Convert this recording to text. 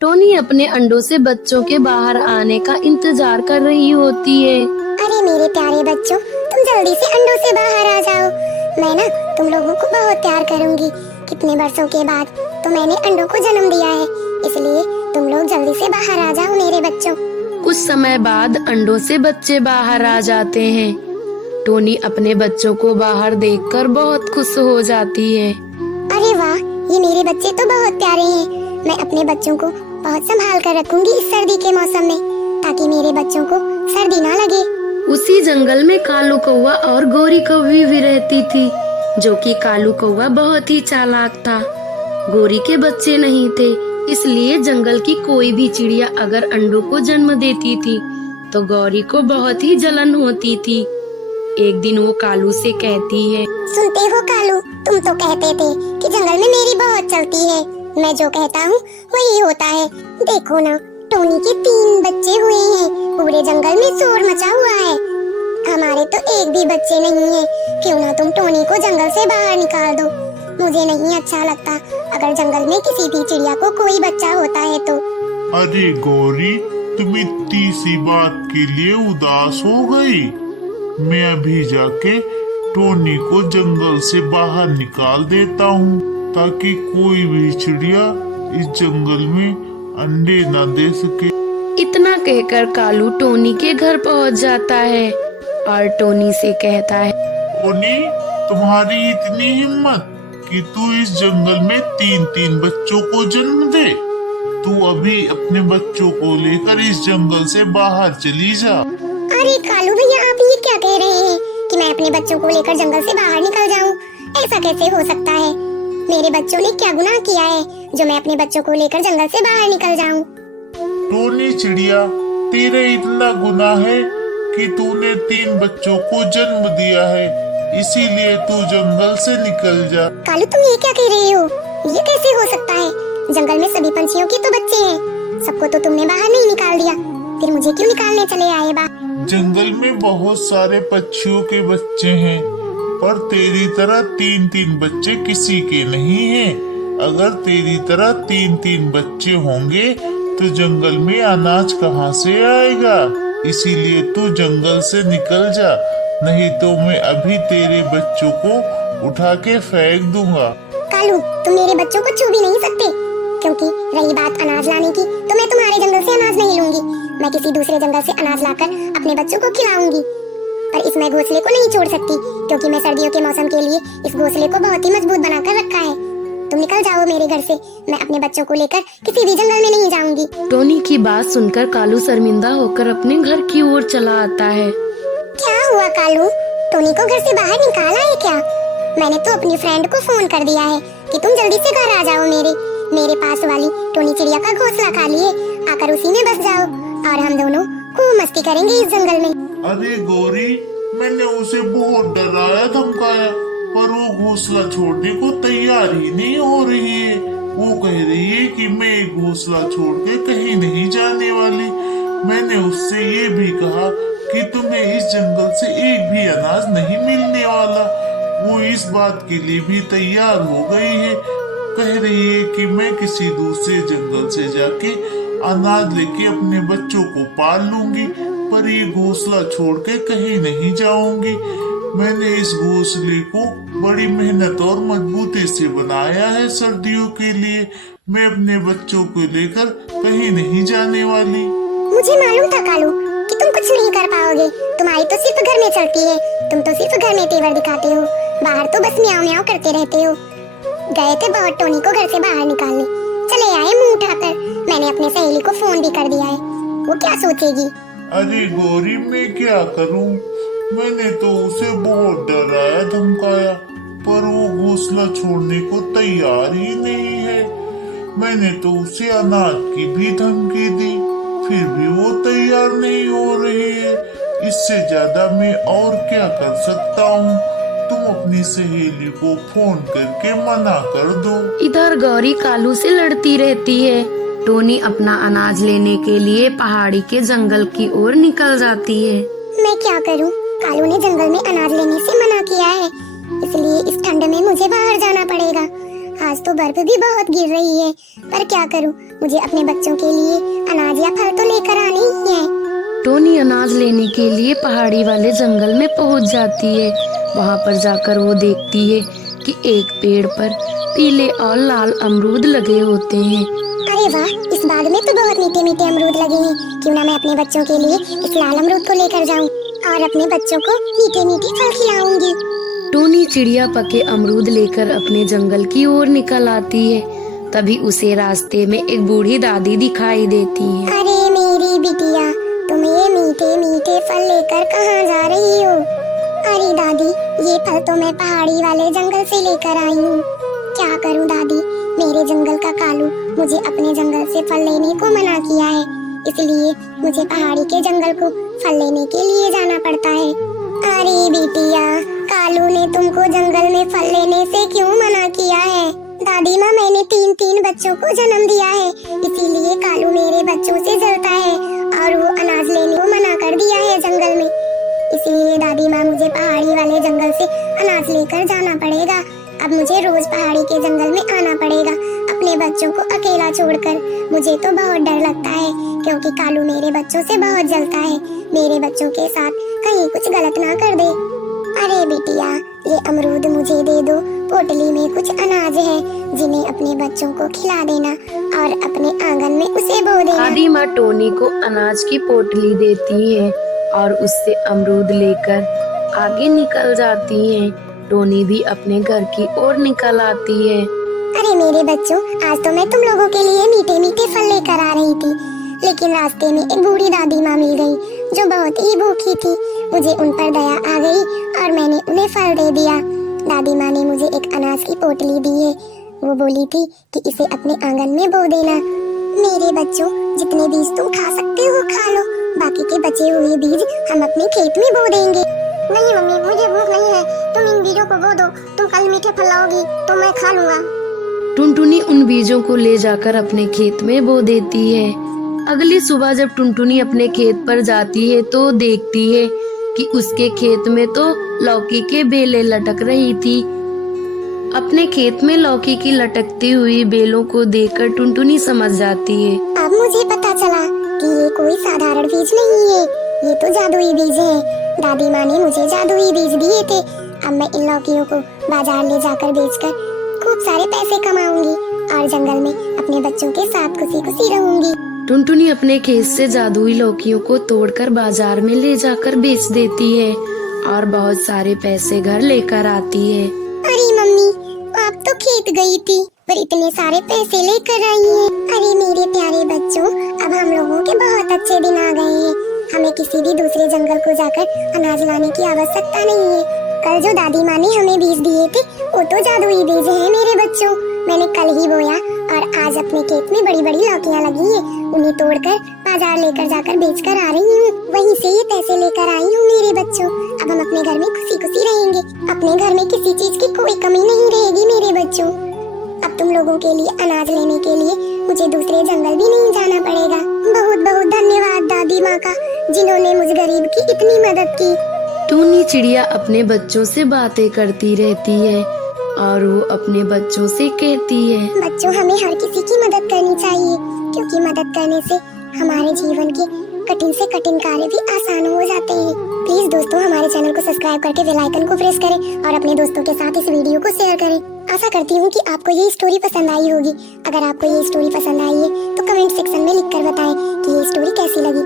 Tony अपने अंडों से बच्चों के बाहर आने का इंतजार कर रही होती है। अरे मेरे प्यारे बच्चों, तुम जल्दी से अंडों से बाहर आ जाओ। मैं ना तुम लोगों को बहुत प्यार करूंगी। कितने वर्षों के बाद तो मैंने अंडों को जन्म दिया है, इसलिए तुम लोग जल्दी से बाहर आ जाओ मेरे बच्चों। कुछ समय बाद अंडों से बच्चे बाहर आ जाते हैं। टोनी अपने बच्चों को बाहर देखकर बहुत खुश हो जाती है। अरे वाह, ये मेरे बच्चे तो बहुत प्यारे हैं। मैं अपने बच्चों को बहुत संभाल कर रखूंगी इस सर्दी के मौसम में, ताकि मेरे बच्चों को सर्दी ना लगे। उसी जंगल में कालू कौवा और गोरी कौवी भी रहती थी, जो कि कालू कौवा बहुत ही चालाक था। गोरी के बच्चे नहीं थे, इसलिए जंगल की कोई भी चिड़िया अगर अंडों को जन्म देती थी तो गौरी को बहुत ही जलन होती थी। एक दिन वो कालू से कहती है, सुनते हो कालू, तुम तो कहते थे कि जंगल में मेरी बहुत चलती है। मैं जो कहता हूँ वही होता है। देखो ना, टोनी के 3 बच्चे हुए हैं। पूरे जंगल में शोर मचा हुआ है। हमारे तो एक भी बच्चे नहीं है। क्यों ना तुम टोनी को जंगल से बाहर निकाल दो। मुझे नहीं अच्छा लगता अगर जंगल में किसी भी चिड़िया को कोई बच्चा होता है तो। अरे गौरी, तुम इतनी सी बात के लिए उदास हो गई। मैं अभी जाके टोनी को जंगल से बाहर निकाल देता हूँ, ताकि कोई भी चिड़िया इस जंगल में अंडे न दे सके। इतना कहकर कालू टोनी के घर पहुंच जाता है और टोनी से कहता है, टोनी, तुम्हारी इतनी हिम्मत कि तू इस जंगल में 3-3 बच्चों को जन्म दे। तू अभी अपने बच्चों को लेकर इस जंगल से बाहर चली जा। अरे कालू भैया, आप ये क्या कह रहे हैं कि मैं अपने बच्चों को लेकर जंगल से बाहर निकल जाऊं? ऐसा कैसे हो सकता है? मेरे बच्चों ने क्या गुनाह किया है जो मैं अपने बच्चों को लेकर जंगल से बाहर निकल जाऊं? टोनी चिड़िया, तेरा इतना गुनाह है कि तूने 3 बच्चों को जन्म दिया है, इसीलिए तू जंगल से निकल जा। कालू, तुम ये क्या कह रहे हो? ये कैसे हो सकता है? जंगल में सभी पंछियों के तो बच्चे हैं। सबको तो तुमने बाहर नहीं निकाल दिया, फिर मुझे क्यों निकालने चले आए बा? जंगल में बहुत सारे पक्षियों के बच्चे हैं, पर तेरी तरह 3-3 बच्चे किसी के नहीं हैं। अगर तेरी तरह 3-3 बच्चे होंगे तो जंगल में अनाज कहाँ से आएगा? इसीलिए तू जंगल से निकल जा, नहीं तो मैं अभी तेरे बच्चों को उठा के फेंक दूंगा। कालू, तुम मेरे बच्चों को छू भी नहीं सकते, क्योंकि रही बात अनाज लाने की, तो मैं तुम्हारे जंगल से अनाज नहीं लूंगी। मैं किसी दूसरे जंगल से अनाज लाकर अपने बच्चों को खिलाऊंगी। पर इसमें घोंसले को नहीं छोड़ सकती, क्योंकि मैं सर्दियों के मौसम के लिए इस घोंसले को बहुत ही मजबूत बनाकर रखा है। तुम निकल जाओ मेरे घर से। मैं अपने बच्चों को लेकर किसी भी जंगल में नहीं जाऊंगी। टोनी की बात सुनकर कालू शर्मिंदा होकर अपने घर की ओर चला आता है। क्या हुआ कालू? टोनी को घर से बाहर निकाला है क्या? मैंने तो अपनी फ्रेंड को फोन कर दिया है कि तुम जल्दी से घर आ जाओ। मेरे पास वाली टोनी चिड़िया का घोंसला खाली है, आकर उसी में बस जाओ और हम दोनों खूब मस्ती करेंगे इस जंगल में। अरे गौरी, मैंने उसे बहुत डराया धमकाया, पर वो घोंसला छोड़ने को तैयार ही नहीं हो रही है। वो कह रही है कि मैं घोंसला छोड़ के कहीं नहीं जाने वाली। मैंने उससे ये भी कहा कि तुम्हें इस जंगल से एक भी अनाज नहीं मिलने वाला। वो इस बात के लिए भी तैयार हो गई है। कह रही है कि मैं किसी दूसरे जंगल से जाके अनाज लेके अपने बच्चों को पाल लूंगी, पर ये घोंसला छोड़ के कहीं नहीं जाऊंगी। मैंने इस घोंसले को बड़ी मेहनत और मजबूती से बनाया है सर्दियों के लिए। मैं अपने बच्चों को लेकर कहीं नहीं जाने वाली। मुझे मालूम था कालू कि तुम कुछ नहीं कर पाओगे। तुम्हारी तो सिर्फ घर में चलती है। तुम तो सिर्फ घर में तेवर दिखाते हो, बाहर तो बस म्याऊं म्याऊं करते रहते हो। गए थे बहुत टोनी को घर से बाहर निकालने, चले आए मुंह उठाकर। मैंने अपने सहेली को फोन भी कर दिया है, वो क्या सोचेगी? अरे गौरी, मैं क्या करूं? मैंने तो उसे बहुत डराया धमकाया, पर वो घोंसला छोड़ने को तैयार ही नहीं है। मैंने तो उसे अनाज की भी धमकी दी, फिर भी वो तैयार नहीं हो रही है। इससे ज्यादा मैं और क्या कर सकता हूँ? तुम अपनी सहेली को फोन करके मना कर दो। इधर गौरी कालू से लड़ती रहती है। टोनी अपना अनाज लेने के लिए पहाड़ी के जंगल की ओर निकल जाती है। मैं क्या करूं? कालू ने जंगल में अनाज लेने से मना किया है, इसलिए इस ठंड में मुझे बाहर जाना पड़ेगा। आज तो बर्फ भी बहुत गिर रही है, पर क्या करूं, मुझे अपने बच्चों के लिए अनाज या फल तो लेकर आने ही है। टोनी अनाज लेने के लिए पहाड़ी वाले जंगल में पहुंच जाती है। वहां पर जाकर वो देखती है कि एक पेड़ पर पीले और लाल अमरूद लगे होते हैं। अरे वाह, इस बाग में तो बहुत मीठे मीठे अमरूद लगे हैं। क्यों ना मैं अपने बच्चों के लिए इस लाल अमरूद को लेकर जाऊं और अपने बच्चों को मीठे मीठे फल खिलाऊंगी। टोनी चिड़िया पके अमरूद लेकर अपने जंगल की ओर निकल आती है। तभी उसे रास्ते में एक बूढ़ी दादी दिखाई देती है। अरे मेरी बिटिया, तुम ये मीठे मीठे फल लेकर कहाँ जा रही हो? अरे दादी, ये फल तो मैं पहाड़ी वाले जंगल से लेकर आई हूँ। क्या करूँ दादी, मेरे जंगल का कालू मुझे अपने जंगल से फल लेने को मना किया है, इसलिए मुझे पहाड़ी के जंगल को फल लेने के लिए जाना पड़ता है। अरे बिटिया, कालू ने तुमको जंगल में फल लेने से क्यों मना किया है? दादी माँ, मैंने तीन बच्चों को जन्म दिया है, इसीलिए कालू मेरे बच्चों से जलता है और वो अनाज लेने को मना कर दिया है जंगल में। इसीलिए दादी माँ, मुझे पहाड़ी वाले जंगल से अनाज लेकर जाना पड़ेगा। अब मुझे रोज पहाड़ी के जंगल में आना पड़ेगा अपने बच्चों को अकेला छोड़कर। मुझे तो बहुत डर लगता है, क्योंकि कालू मेरे बच्चों से बहुत जलता है। मेरे बच्चों के साथ कहीं कुछ गलत ना कर दे। अरे बिटिया, ये अमरूद मुझे दे दो, पोटली में कुछ अनाज है जिन्हें अपने बच्चों को खिला देना और अपने आंगन में उसे बो देना। दादी माँ टोनी को अनाज की पोटली देती है और उससे अमरूद लेकर आगे निकल जाती है। टोनी भी अपने घर की ओर निकल आती है। अरे मेरे बच्चों, आज तो मैं तुम लोगों के लिए मीठे मीठे फल लेकर आ रही थी, लेकिन रास्ते में एक बूढ़ी दादी माँ मिल गई जो बहुत ही भूखी थी। मुझे उन पर दया आ गई और मैंने उन्हें फल दे दिया। दादी माँ ने मुझे एक अनाज की पोटली दी है। वो बोली थी कि इसे अपने आंगन में बो देना। मेरे बच्चों, जितने बीज तुम खा सकते हो खा लो, बाकी के बचे हुए बीज हम अपने खेत में बो देंगे। नहीं मम्मी, मुझे भूख नहीं है, तुम इन बीजों को बो दो, तुम कल मीठे फल लाओगी तो मैं खा लूंगा। टुनटुनी उन बीजों को ले जाकर अपने खेत में बो देती है। अगली सुबह जब टुनटुनी अपने खेत पर जाती है तो देखती है कि उसके खेत में तो लौकी के बेलें लटक रही थी। अपने खेत में लौकी की लटकती हुई बेलों को देखकर टुनटुनी समझ जाती है। अब मुझे पता चला कि ये कोई साधारण बीज नहीं है, ये तो जादुई बीज है। दादी माँ ने मुझे जादुई बीज दिए थे। अब मैं इन लौकियों को बाजार ले जाकर बेचकर खूब सारे पैसे कमाऊंगी और जंगल में अपने बच्चों के साथ खुशी खुशी रहूंगी। टुनटुनी अपने खेत से जादुई लौकियों को तोड़कर बाजार में ले जाकर बेच देती है और बहुत सारे पैसे घर लेकर आती है। अरे मम्मी, आप तो खेत गई थी पर इतने सारे पैसे लेकर आई हैं। अरे मेरे प्यारे बच्चों, अब हम लोगों के बहुत अच्छे दिन आ गए हैं। हमें किसी भी दूसरे जंगल को जाकर अनाज लाने की आवश्यकता नहीं है। कल जो दादी माँ ने हमें बीज दिए थे वो तो जादुई बीज है मेरे बच्चों। मैंने कल ही बोया और आज अपने खेत में बड़ी बड़ी लौकियाँ लगी हैं, उन्हें तोड़कर बाजार लेकर जाकर बेचकर आ रही हूँ। वहीं से ये पैसे लेकर आई हूँ मेरे बच्चों। अब हम अपने घर में खुशी खुशी रहेंगे, अपने घर में किसी चीज की कोई कमी नहीं रहेगी मेरे बच्चों। अब तुम लोगों के लिए अनाज लेने के लिए मुझे दूसरे जंगल भी नहीं जाना पड़ेगा। बहुत बहुत धन्यवाद दादी माँ का, जिन्होंने मुझ गरीब की इतनी मदद की। टूनी चिड़िया अपने बच्चों से बातें करती रहती है और वो अपने बच्चों से कहती है, बच्चों, हमें हर किसी की मदद करनी चाहिए, क्योंकि मदद करने से हमारे जीवन के कठिन से कठिन कार्य भी आसान हो जाते हैं। प्लीज दोस्तों, हमारे चैनल को सब्सक्राइब करके बेल आइकन को प्रेस करें और अपने दोस्तों के साथ इस वीडियो को शेयर करें। आशा करती हूँ कि आपको ये स्टोरी पसंद आई होगी। अगर आपको ये स्टोरी पसंद आई है तो कमेंट सेक्शन में लिखकर बताएं कि ये स्टोरी कैसी लगी।